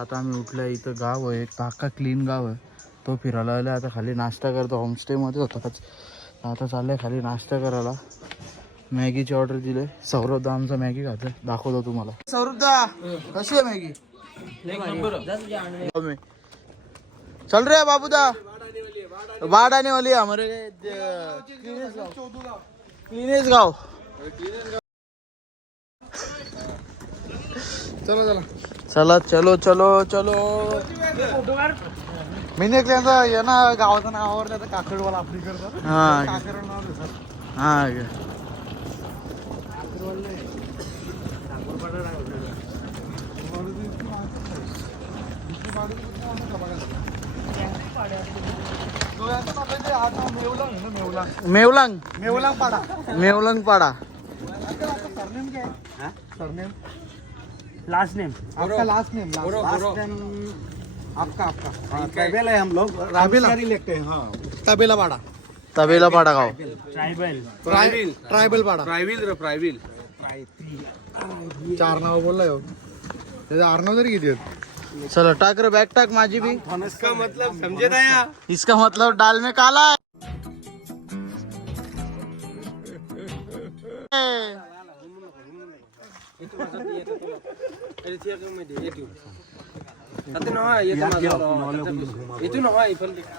आता आम्ही उठल्या. इथं गाव आहे एक टाका क्लीन गाव आहे, तो फिरायला आला. आता खाली नाश्ता करतो, होमस्टेमध्ये होताच. आता चाललंय खाली नाश्ता करायला. मॅगीची ऑर्डर दिली. सौरभदा आमचा मॅगी खातो, दाखवतो तुम्हाला. सौरभदा कशी आहे मॅगी? चल रे बाबूदा, बाढ़ आने वाली है हमारे क्लीनेस गाँव. चलो चलो चला, चलो चलो चलो. मी नाही या ना गावाचं नाव आवडलं तर काकडवाला आपली करतात. हा हा मेवलांग मेवलांग पाडा, मेवलांग पाडा. सरनेम क्या है? सरनेम लास्ट नेम आपका, लास्ट नेम आपका ट्राइबल है. हम लोग राबिलारी लिखते हैं. हाँ, तबेला पाड़ा, तबेला पाड़ा गाँव. ट्राइबल ट्राइबल पाड़ा, ट्राइबल ट्राइबल. 4 नाव बोललाय हो. त्याचे 8 नाव तरी किती आहेत? चलो टाक रे, बैग टाक माझी भी. इसका मतलब समझे ना यार, इसका मतलब दाल में काला है.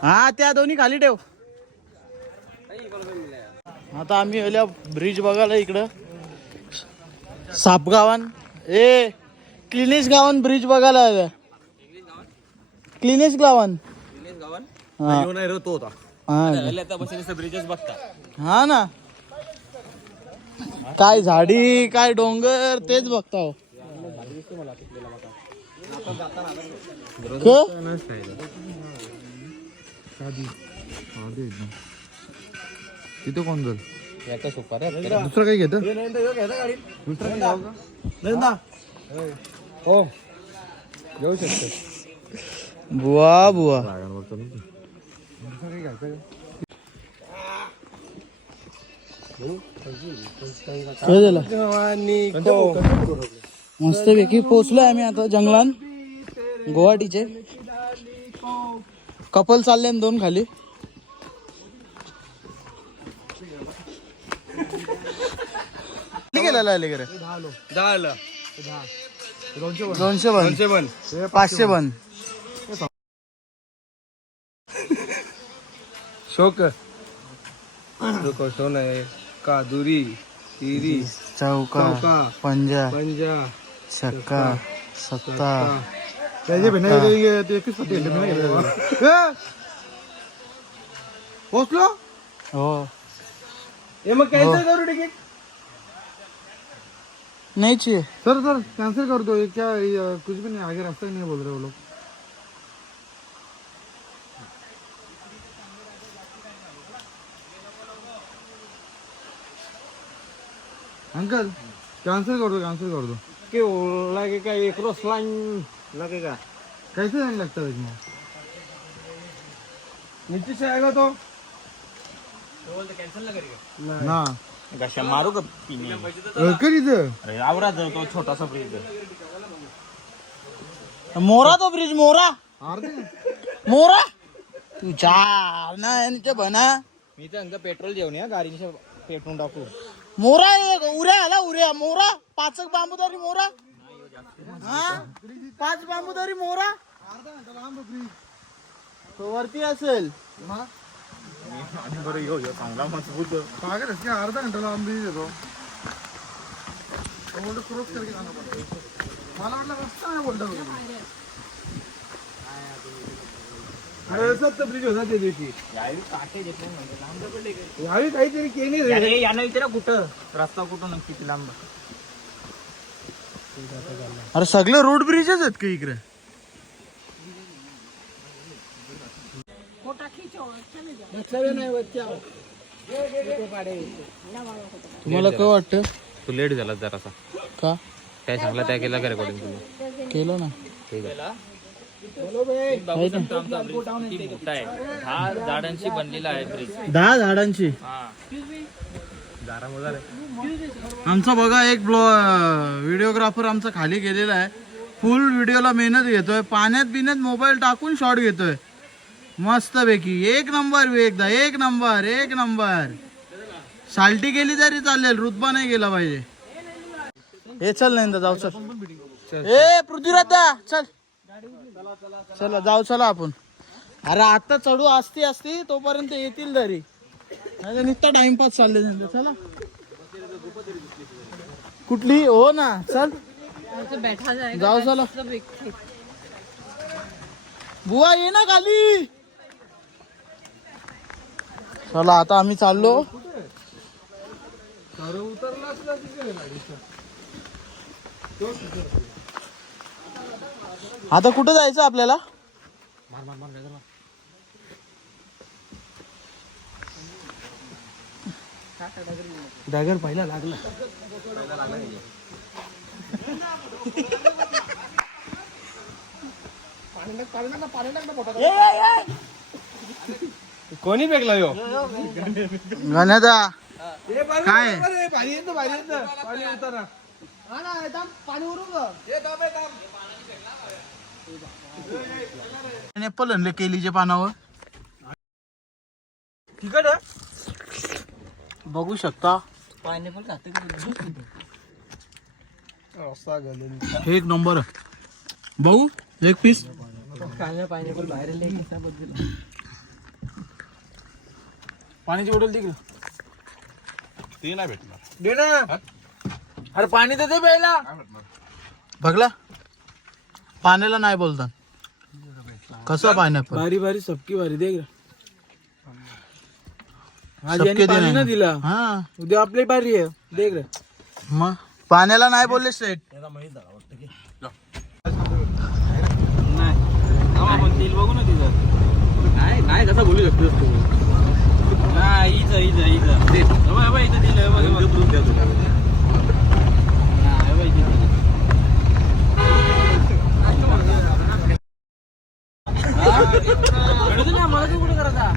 हा त्या दोन्ही खाली ठेव. आता आम्ही आल्या ब्रिज बघायला इकडं सापगावन. क्लिनिस गावन ब्रिज बघायला आल्या. क्लिनिस गावन हा ना. काय झाडी काय डोंगर तेच बघताव. तिथे कोण जाईल? दुसरं काही घेत हो घेऊ शकतो. बुवा बुवा काय झालं? मस्त पैकी पोचलोय आम्ही आता जंगलान. गुवाहाटीचे कपल चालले 2 खाली. गेलेला आले करे 200 बन 500 बन. शोक सोन आहे कादुरी तिरी चौका पंजा पंजा छक्का सत्ता. पोचलो हो. मग कॅन्सल करू तिकीट. नहीं चाहिए सर कैंसिल कर दो. ये क्या कुछ भी नहीं, आगे रास्ता ही नहीं बोल रहे वो लोग. अंकल कैंसिल कर दो. क्यों लगेगा? एक क्रॉस लाइन लगेगा. कैसे नहीं लगता है इसमें? नीचे से आएगा तो कैंसिल लगेगा ना. गशा मारू का पीने? अरे आवरा तो छोटासा ब्रिज. मोरा तो ब्रिज मोरा मोरा तू चार ना यांचे बना. मी तर पेट्रोल जेवण या गाडीने पेट्रोल टाकू. मोरा उऱ्या आला उऱ्या मोरा. 5 बांबूदारी मोरा. हा 5 बांबूदारी मोरा तो वरती असेल. बरं येऊ चांगला मजबूत पागल इसके. अर्धा घंटा लांब भी देतो. क्रॉस करके जाना पड़ता. मला वाटलं रस्ता नाही बोलतो. सत्त ब्रिज होता त्या दिवशी. यावेळी काहीतरी केली रे. यांना विचारा कुठं रस्ता कुठं नक्की किती लांब. अरे सगळे रोड ब्रिजच आहेत का इकडे? तुम्हाला काय वाटतं? तू लेट झाला जरासा. का काय सांगला त्या केला का रेकॉर्डिंग तुला? केलं ना. ठीक आहे. 10 झाडांची बनलेला आहे ब्रिज. 10 झाडांची. आमचा बघा एक व्हिडिओग्राफर आमचा खाली गेलेला आहे. फुल व्हिडिओला मेहनत घेतोय, पाण्यात बिण्यात मोबाईल टाकून शॉट घेतोय मस्त पैकी. एक नंबर एकदा, एक नंबर एक नंबर. साल्टी गेली तरी चालेल, रुतबा नाही गेला पाहिजे. हे चल नाही जाऊ चल. ए पृथ्वीराज दा चल, चला जाऊ चला आपण. अरे आता चढू असती असती तोपर्यंत येतील तरी, नाही नुसता टाइमपास चालले त्यांचं. चला कुठली हो ना चल जाऊ चला. बुवा ये ना खाली. चला आता आम्ही चाललो. आता कुठं जायचं आपल्याला? डॅगर पहिला लागला. कोणी फेकला यो? गणदा काय एप्पल आणले केलीच्या पानावर. तिकड बघू शकता एक नंबर. बघू एक पीस. पाण्याची बॉटल तिकडे ते नाही भेटणार. दे ना. अरे पाणी तर दे प्यायला. बघला पाण्याला नाही बोलतात. कसं पायनॅपल बारी बारी सबकी बारी देख. आज सबके पाणी ना दिला, हा उद्या आपली बारी आहे देख रे. मग पाण्याला नाही बोलले सेट. बघू ना तिथं नाही कसं बोलू शकतो. इथं मला तू कुठे करायचा.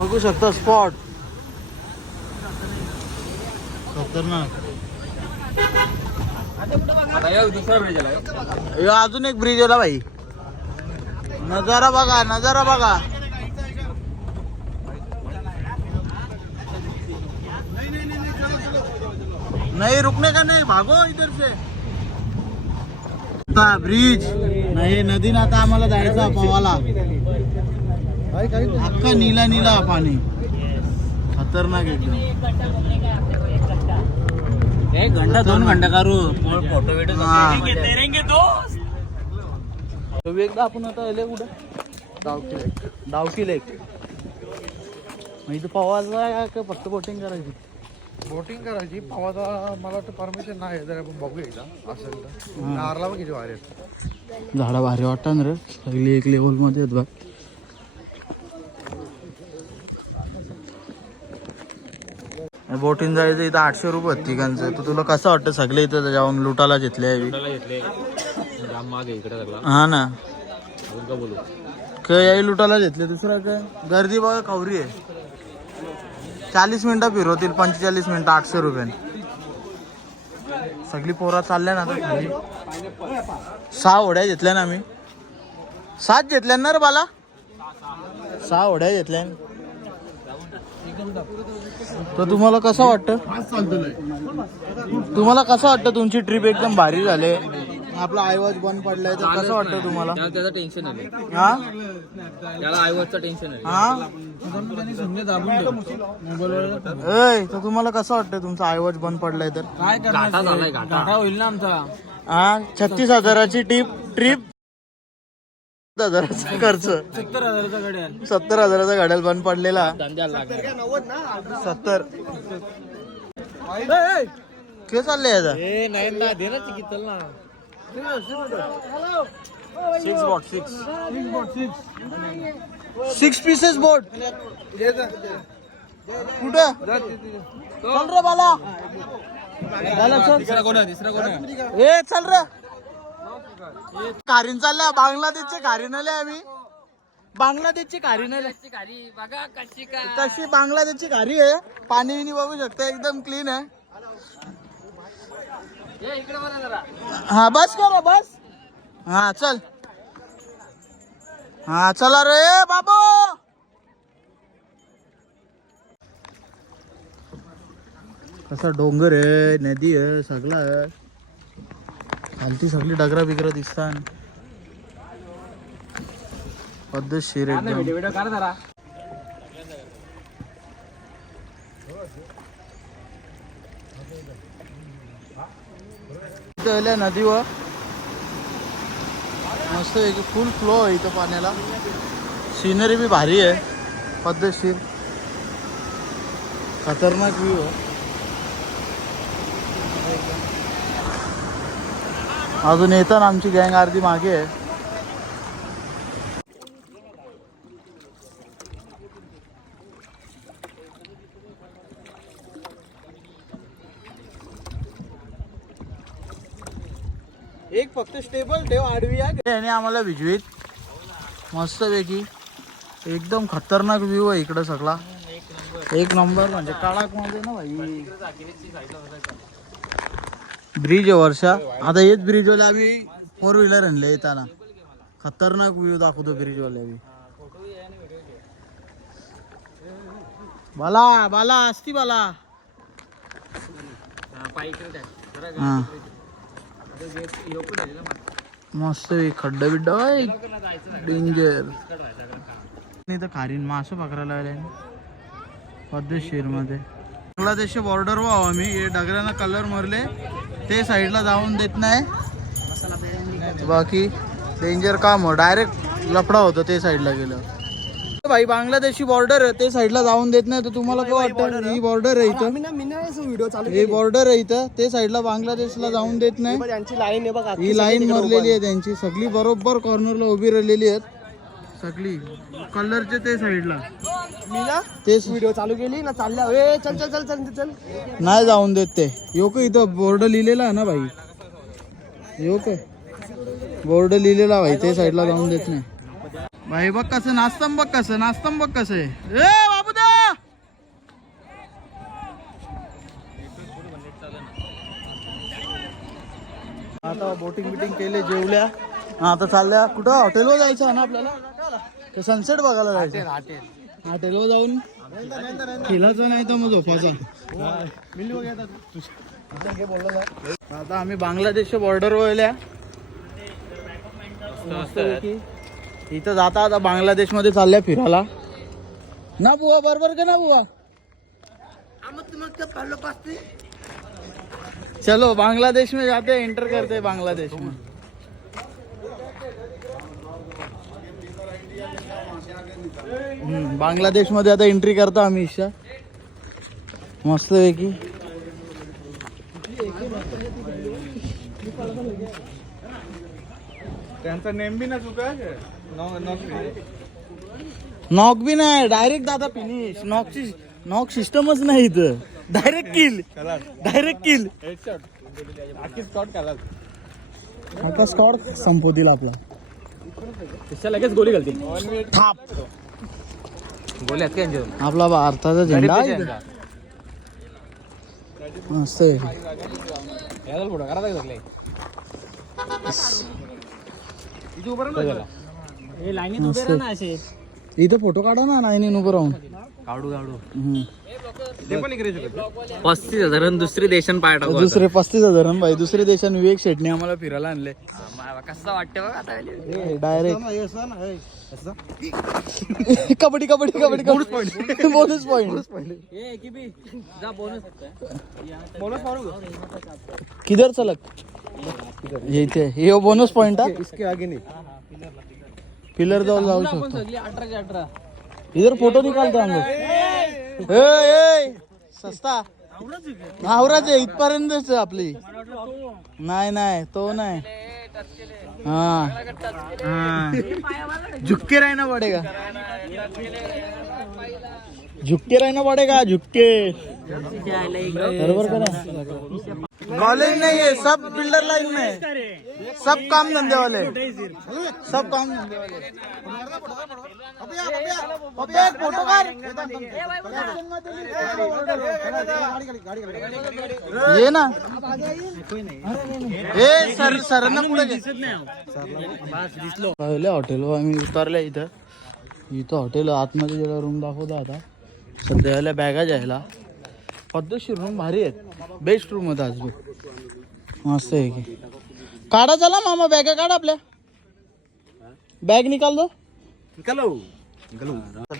बघू शकता स्पॉट खतरनाक. दुसरा ब्रिज आला. अजून एक ब्रिज आला भाई. नजारा बघा, नजारा बघा. नहीं रुकने का नहीं, भागो इधर से. ब्रिज नाही नदीनं आता आम्हाला जायचं पवाला. अख्खा नीला नीला पाणी खतरनाक एकदम. 1 घंटा 2 घंटा करू फोटो व्हिडिओ एकदा आपण आता आले कुठं डावकी लेक. डावकी लेक इथं पवायला का फक्त बोटिंग करायची? बोटिंग करायची. पवाचा मला वाटतं परमिशन नाही, जर आपण बघू एकदा असेल तर. नारला बघ किती भारी आहेत. झाडा भारी वाटतात ना रे, सगळी एक लेवल मध्ये आहेत बघ. बोटिंग जायचं इथं 800 रुपये तिघांचं. तर तुला कसं वाटतं सगळे इथं जाऊन लुटाला घेतले? हा ना काय लुटाला घेतले. दुसरा काय गर्दी बघा कवरी आहे. 40 मिनिटं फिरवतील, 45 मिनिटं 800 रुपये. सगळी पोरा चालल्या ना आता खाली. 6 होड्या घेतल्या ना आम्ही. 7 घेतल्या ना रे बाला. 6 होड्या घेतल्या. तर तुम्हाला कसं वाटतं? तुम्हाला कसं वाटतं? तुमची ट्रिप एकदम भारी झाली. आपला आयवॉच बंद पडलाय तर कसं वाटतं तुम्हाला? त्याचं टेन्शन आहे. हा त्याला आयवॉचचं टेन्शन आहे. हा तर तुम्हाला कसं वाटतं तुमचा आयवॉच बंद पडलाय तर? काय घाटा झालाय, घाटा होईल ना आमचा. हा 36,000ची ट्रिप 10,000चा खर्च. 70,000चा गाड्या. 70,000चा गाड्याला बंद पडलेला. धंद्याला लागणार. 70 काय चाललंय याचा? नाही ना दे ना तिकीट चल ना. 6 पीसेस बोट कुठं? चल रे बाला. तिसरा कोण आहे? ए चल रे. खारीन चालल्या, बांगलादेशचे खारीन आले आम्ही. बांगलादेशची खारी नाही तशी बांगलादेशची खारी आहे. पाणी बिनी बघू शकता एकदम क्लीन आहे. हा बस करा बस. हा चल. हा चला रे बाबू. कसा डोंगर आहे, नदी आहे, सगळं आहे. खालती सगळी डगरा बिगरा दिसतात. पद्धतशीर एकदम. नदीवर मस्त आहे, फुल फ्लो आहे इथं पाण्याला. सिनरी बी भारी आहे, पद्धतशीर. खतरनाक व्ह्यू आहे. अजून येताना आमची गँग अर्धी मागे आहे. एक फक्त स्टेबल ठेव आडवी आहे. याने आम्हाला भिजवीत मस्त पैकी एकदम खतरनाक व्ह्यू आहे इकडं सगळा. एक नंबर म्हणजे काळाक मध्ये ना भाई. ब्रिज आहे वर्षा. आता हेच ब्रिज वाले आम्ही 4 व्हीलर आणले येताना. खतरनाक व्ह्यू दाखवतो ब्रिज वाले. बाला बाला असती बाला. हा मस्त खड्डा बिड्डा डेंजर. तर खारीन मासं पकडायला आले पद्धतशीर मध्ये. बांगलादेशच्या बॉर्डर वर आम्ही हे डगऱ्यांना कलर मारले ते साईडला जाऊन देत नाही. बाकी डेंजर काम डायरेक्ट लफडा होतं ते साईडला गेलं. भाई बांगलादेशी बॉर्डर आहे ते साईडला जाऊन देत नाही. तर तुम्हाला काय वाटतं ही बॉर्डर आहे इथं. ही बॉर्डर आहे इथं ते साईडला बांगलादेशला जाऊन देत नाही. ही लाईन मारलेली आहे त्यांची सगळी बरोबर कॉर्नरला उभी राहिलेली आहेत सगळी कलरचे ते साईडला. तेच व्हिडिओ चालू केली ना चालल्या चल चल चल चल चल नाही जाऊन देत ते. योक इथं बोर्ड लिहिलेला आहे ना भाई. योक बोर्ड लिहिलेला भाई ते साईडला जाऊन देत नाही भाई. बघ कसं नाचतम, बघ कसं नाचतम, बघ कसं आहे. ए बाबू दा आता बोटिंग बिटिंग केले जेवल्या. आता चालल्या कुठं हॉटेलवर जायचं ना आपल्याला. सनसेट बघायला जायचं. हॉटेलवर जाऊन खेळायचं नाही तर मग झोपायचा. आता आम्ही बांगलादेशच्या बॉर्डरवर आल्या. इथं जाता आता बांगलादेश मध्ये चालल्या फिरायला ना बुवा. बरोबर का ना बुवा. चलो बांग्लादेश में जाते हैं, एंटर करते हैं बांग्लादेश में. बांग्लादेश मध्ये आता एंट्री करतो आम्ही. इच्छा मस्त पैकी. त्यांचा नेम बी ना चुका. नॉक बी नाही डायरेक्ट दादा फिनिश. नॉक सिस्टमच नाही इथं. डायरेक्ट किल. डायरेक्ट किल. आता स्कॉट संपवतील आपला. लगेच गोली घालतील. थाप गोली आपला भारताचा झेंडा आहे. मस्त आहे. इथं फोटो काढा ना नाही उभं राहून. काढू काढू. 35,000 दुसरी देशान पाय टाकू. दुसरे 35,000 भाई. दुसरे देशान विवेक शेटने आम्हाला फिरायला आणले कसं वाटतं बघ आता. Direct kabaddi kabaddi kabaddi. Bonus point. किधर चलक ये इथे हे बोनस पॉइंट. इसके आगे नहीं. पिलर जाऊन जाऊ शकतो. इधर फोटो निकालतो हम लोग. सस्ता आवराच आहे इथपर्यंतच आपली. नाही नाही तो नाही. हाँ हाँ झुकके रहना पड़ेगा. झुकके रहना पड़ेगा. झुकके बरोबर का ना. कॉलेज नहीं है, सब बिल्डर लाइन में है। सब काम धंधे वाले, सब काम धंधे वाले। एक फोटो काढ। ये ना हे सर ना कुठे पहिले हॉटेलवर आम्ही उतरल्या इथं हॉटेल आतमध्ये ज्याला रूम दाखवता आता सध्या बॅगा जायला पद्धतशीर रूम भारी आहेत बेस्ट रूम होता आज मस्त आहे की काढा चला मामा बॅगा काढ आपल्या बॅग निकाल दो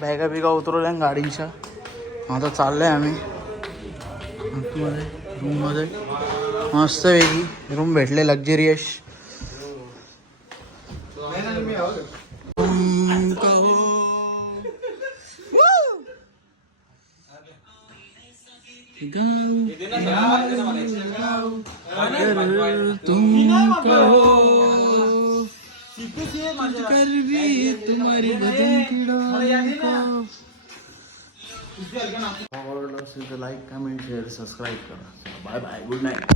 बॅगा बिगा उतरवल्या गाडीच्या आता चाललंय आम्ही रूम मध्ये मस्त वेगळी रूम भेटले लक्झरियस तुम्हारी आवडलं असेल तर लाईक कमेंट शेअर सबस्क्राईब करा बाय बाय गुड नाईट